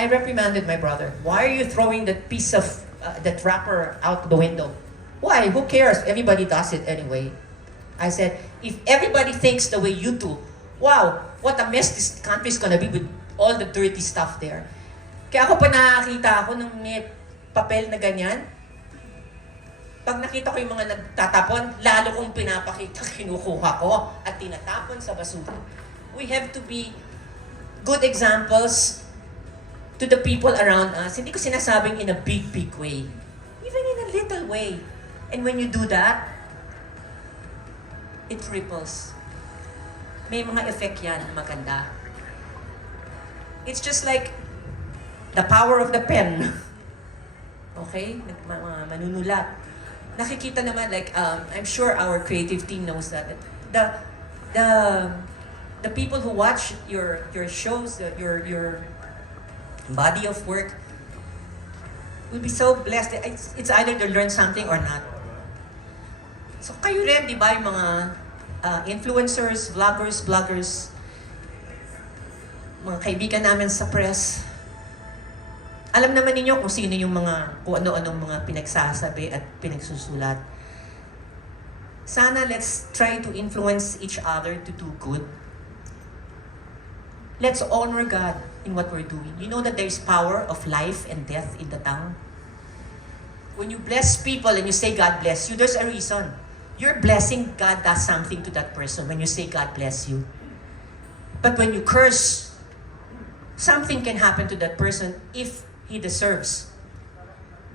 I reprimanded my brother. Why are you throwing that piece of, that wrapper out the window? Why? Who cares? Everybody does it anyway. I said, if everybody thinks the way you do, wow, what a mess this country is gonna be with all the dirty stuff there. Kaya ako pa nakakita ako ng may papel na ganyan. Pag nakita ko yung mga nagtatapon, lalo kong pinapakita, kinukuha ko at tinatapon sa basura. We have to be good examples to the people around us. Hindi ko sinasabing in a big way. Even in a little way. And when you do that, it ripples. May mga effect yan na maganda. It's just like the power of the pen. Okay? Mga manunulat. Nakikita naman, like, I'm sure our creative team knows that. The people who watch your shows, your body of work, will be so blessed. It's either to learn something or not. So kayo rin, di ba, yung mga influencers, vloggers, bloggers, mga kaibigan namin sa press, alam naman ninyo kung sino yung mga, kung ano-anong mga pinagsasabi at pinagsusulat. Sana let's try to influence each other to do good. Let's honor God in what we're doing. You know that there's power of life and death in the tongue. When you bless people and you say God bless you, there's a reason. You're blessing, God does something to that person when you say God bless you. But when you curse, something can happen to that person if he deserves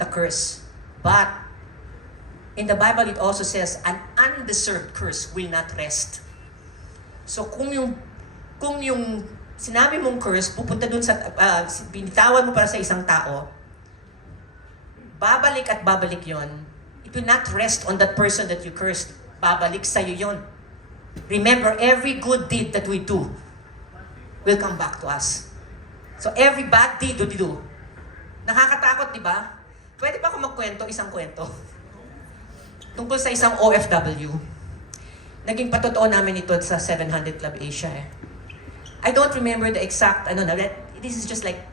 the curse. But in the Bible, it also says, an undeserved curse will not rest. So kung yung sinabi mong curse, pupunta dun sa, binitawan mo para sa isang tao, babalik at babalik yon. It will not rest on that person that you cursed. Babalik sa'yo yon. Remember, every good deed that we do will come back to us. So every bad deed that we do, nakakatakot, di ba? Pwede ba ako magkwento, isang kwento? Tungkol sa isang OFW. Naging patotoo namin ito sa 700 Club Asia eh. I don't remember the exact, this is just like,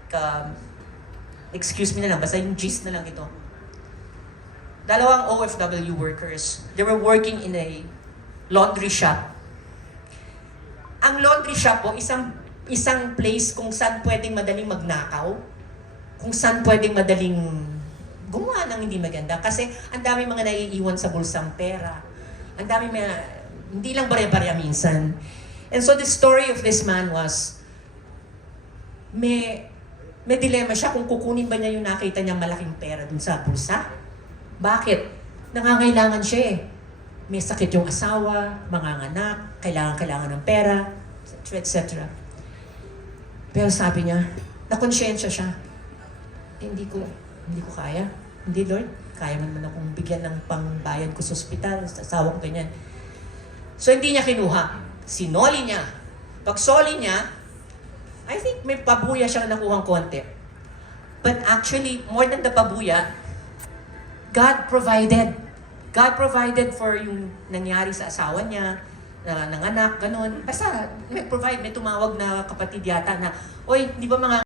excuse me na lang, basta yung gist na lang ito. Dalawang OFW workers, they were working in a laundry shop. Ang laundry shop po, isang place kung saan pwedeng madaling magnakaw, kung saan pwedeng madaling gumawa ng hindi maganda. Kasi ang dami mga naiiwan sa bulsang pera. Ang dami hindi lang bare-barya minsan. And so the story of this man was, may dilemma siya kung kukunin ba niya yung nakita niyang malaking pera dun sa bulsa. Bakit? Nangangailangan siya eh. May sakit yung asawa, manganganak, kailangan ng pera, etc. Pero sabi niya, nakonsyensya siya. Hindi ko kaya. Hindi, Lord. Kaya naman akong bigyan ng pangbayad ko sa ospital, sa asawa ko ganyan. So hindi niya kinuha. Sinoli niya. Pag soli niya, I think may pabuya siyang nakuhang konti. But actually, more than the pabuya, God provided. God provided for yung nangyari sa asawa niya, nanganak, ganun. Basta, may tumawag na kapatid yata na, oy, di ba mga